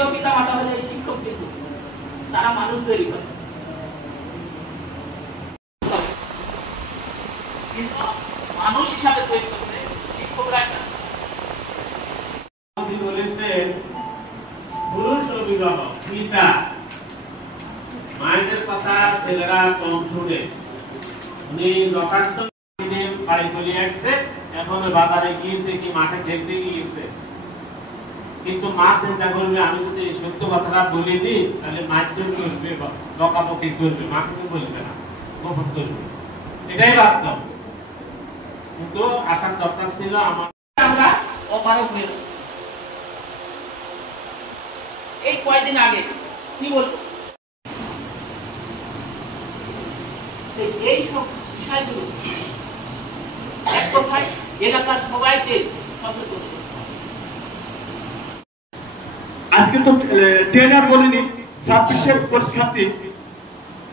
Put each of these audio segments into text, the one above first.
দ্বিতীয় পিতা মাতা হলে এই শিক্ষক কিন্তু তারা মানুষ তৈরি করে, কিন্তু মানুষ হিসাবে তৈরি করতে শিক্ষকরা বলেছেন পুরুষ অভিভাবক পিতা মায়েদের কথা ছেলেরা কম শুনে। উনি যথার্থ বাড়ি চলে আসছে, এখন বাজারে গিয়েছে কি মাঠে খেলতে গিয়েছে, কিন্তু মা চিন্তা করবে আমি যদি সত্য কথাটা বলে দিই তাহলে মারধর করবে, বকাবকি করবে, মাকে বলবে না, গোপন করবে। এটাই বাস্তব। কিন্তু আসার দরকার ছিল আমরা অপারক হয়ে যাবো। এই কয়েকদিন আগে কি বলবো, এই সব বিষয়গুলো এক কথায় এলাকার সবাইকে সচেতন। আজকে তো ট্রেনার বলিনি, 26-এর পরীক্ষার্থী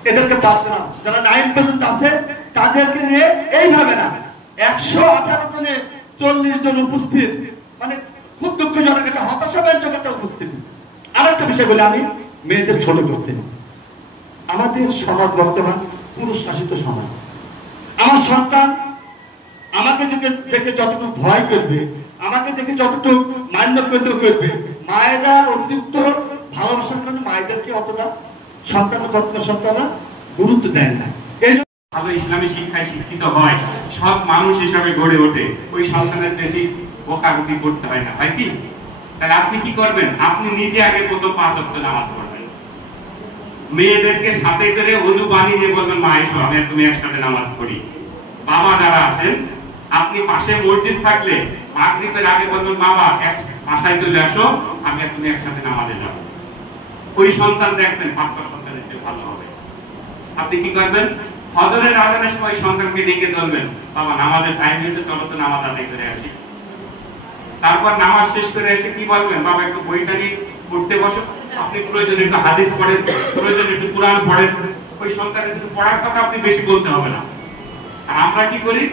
এদেরকে বাদ দিলাম, যারা 9 পর্যন্ত আছে তাদেরকে নিয়ে এইভাবে না 118 জনে 40 জন উপস্থিত, মানে খুব দুঃখজনক একটা হতাশাব্যঞ্জক একটা উপস্থিতি। আরেকটা বিষয় বলে আমি মেয়েদের ছোট করছি, আমাদের সমাজ বর্তমান পুরুষ শাসিত সমাজ। আমার সন্তান আমাকে দেখে যতটুকু ভয় করবে, আমাকে দেখে যতটুকু মান্যগণ্য করবে, মায়েরা অতিরিক্ত ভালোবাসার কারণে মায়েদেরকে অতটা সন্তানরা গুরুত্ব দেয় না। ভালো ইসলামী শিক্ষায় শিক্ষিত হয়, সব মানুষ হিসাবে গড়ে ওঠে, ওই সন্তানের বেশি বকাবকি করতে হয় না, হয় কি? তাহলে আপনি কি করবেন? আপনি নিজে আগে প্রথম 5 ওয়াক্ত নামাজ পড়বেন, মেয়েদেরকে সাথে করে ওযু পানি দিয়ে বলবেন মা এসো আমি তুমি একসাথে নামাজ পড়ি। বাবা যারা আছেন, আপনি পাশে মসজিদ থাকলে মাগরিবের আগে বলবেন বাবা বাসায় চলে আসো আমি তুমি একসাথে নামাজে যাব। ওই সন্তান দেখবেন 5টা সন্তানের চেয়ে ভালো হবে। আপনি কি করবেন? ফজরের আজানের সময় সন্তানকে ডেকে ধরবেন, বাবা নামাজের টাইম হয়েছে, চলো তো নামাজ আদায় করে আসি। তারপর নামাজ শেষ করে এসে কি বলবেন? বাবা একটু বইটা নিয়ে পড়তে বসো। আপনি প্রয়োজনে একটু হাদিস পড়েন, প্রয়োজনে একটু কোরআন পড়েন। ওই সন্তানের একটু পড়ার কথা আপনি বেশি বলতে হবে না। আর আমরা কি করি?